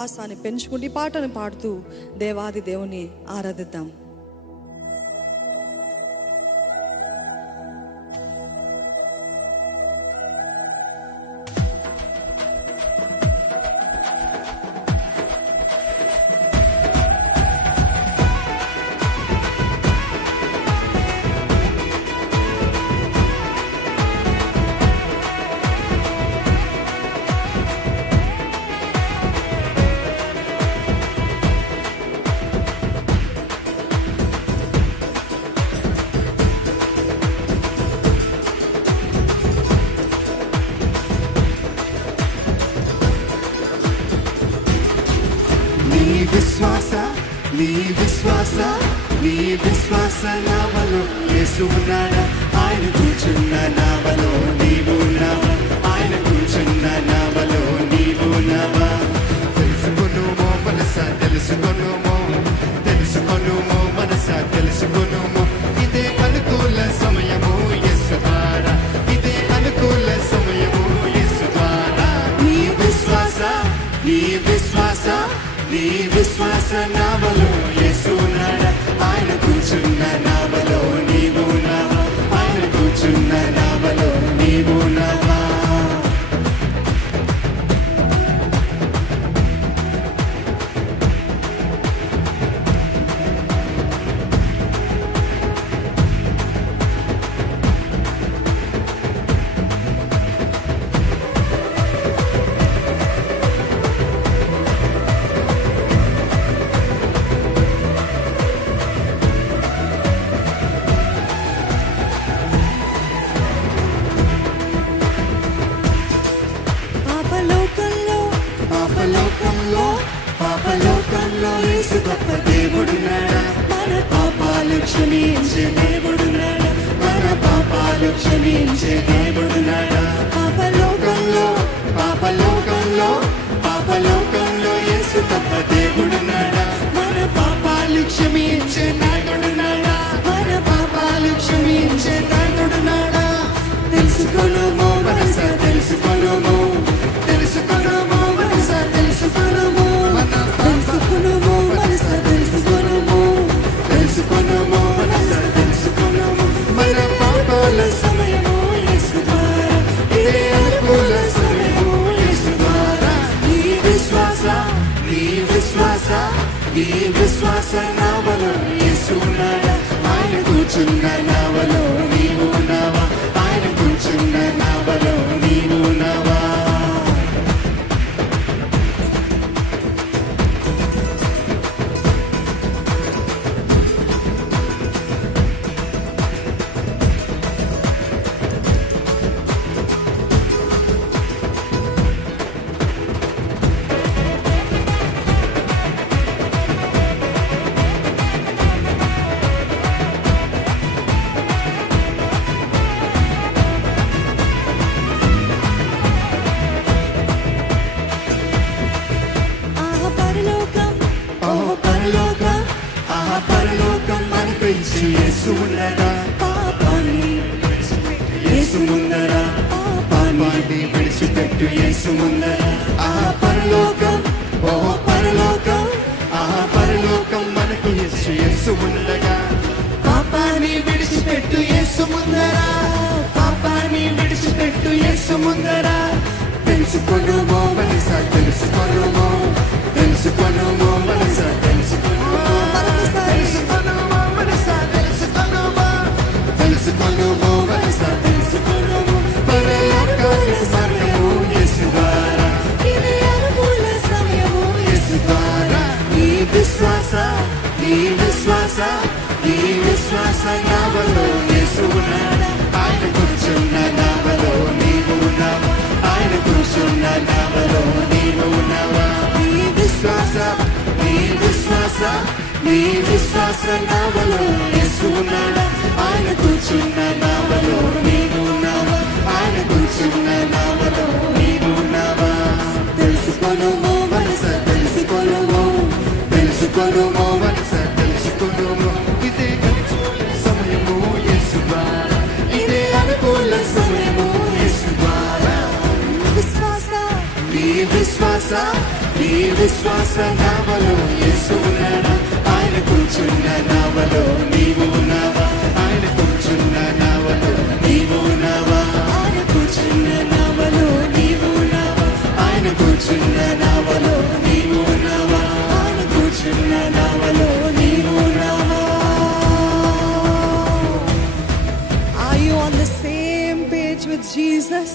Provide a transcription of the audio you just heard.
విశ్వాసాన్ని పెంచుకుంటూ ఈ పాటను పాడుతూ దేవాది దేవుని ఆరాధిద్దాం. నీ విశ్వాస నావలో యేసు ఉన్నాడా, ఆయన కూర్చున్న నావలో నీవు ఉన్నావా, ఆయన కూర్చున్న నావలో నీవు ఉన్నావా. తెలుసుకొనుమో మనసా, తెలుసుకొనుమో మనసా, తెలుసుకొనుమో ఇదే అనుకూల సమయము యేసు ద్వారా, ఇదే అనుకూల సమయము యేసు ద్వారా. నీ విశ్వాస నావలో యేసు ఉన్నాడా, ఆయన కూర్చున్న నావలో నీవు ఉన్నావా, ఆయన కూర్చున్న నావలో నీవు ఉన్నావా. పాపలోకంలో యేసు గొప్ప దేవుడున్నాడా, మన పాపాలు క్షమించే దేవుడున్నాడా, మన పాపాలు క్షమించే దేవుడున్నాడా. పాపలోకంలో యేసు గొప్ప దేవుడున్నాడా, మన పాపాలు క్షమించే నాయకుడున్నాడా, మన పాపాలు క్షమించే నాయకుడున్నాడా. తెలుసుకొనుమో మనసా, తెలుసుకొనుమో మనసా, తెలుసుకొనుమో మనసా, తెలుసుకొనుమో మనసా, తెలుసుకొనుమో. మన పాపాల సమయము యేసు ద్వారా, ఇదే అనుకూల సమయము యేసు ద్వారా. నీ విశ్వాస నావలో యేసు ఉన్నాడా, ఆయన కూర్చున్న నావలో నీవు ఉన్నావా, ఆయన కూర్చున్న నావలో నీవు ఉన్నావా. పరలోకం మనకు ఇచ్చి యేసు ఉన్నదా, యేసు ముందరా పాపాన్ని విడిచిపెట్టు యేసు ముందరా. పరలోకం మనకు ఇచ్చి యేసు ఉండగా, పాపాన్ని విడిచిపెట్టు యేసు ముందరా, పాపాన్ని విడిచిపెట్టు యేసు ముందరా. తెలుసుకొనుమో మనసా, తెలుసుకొనుమో మనసా, తెలుసుకొనుమో మనసా, తెలుసుకొనుమో. పరలోకాల సమయము యేసు ద్వారా, ఇదే అనుకూల సమయము యేసు ద్వారా. నీ విశ్వాస నావలో యేసు ఉన్నాడా, ఆయన కూర్చున్న నావలో నీవు ఉన్నావా, ఆయన కూర్చున్న నావలో నీవు ఉన్నావా. నీ విశ్వాస నావలో యేసు ఉన్నాడా, ఆయన కూర్చున్న నావలో నీవు ఉన్నావా, ఆయన కూర్చున్న నావలో నీవు ఉన్నావా. తెలుసుకొనుమో మనసా, తెలుసుకొనుమో మనసా, తెలుసుకొనుమో ఇదే అనుకూల సమయము యేసు ద్వారా, ఇదే అనుకూల సమయము యేసు ద్వారా. నీ విశ్వాస విశ్వాస నావలో యేసు ఉన్నాడా? ఆయన కూర్చున్న నావలో నీవు ఉన్నావా? ఆయన కూర్చున్న నావలో నీవు ఉన్నావా? ఆయన కూర్చున్న నావలో నీవు ఉన్నావా? ఆయన కూర్చున్న నావలో నీవు ఉన్నావా? ఆయన కూర్చున్న నావలో నీవు ఉన్నావా? Are you on the same page with Jesus?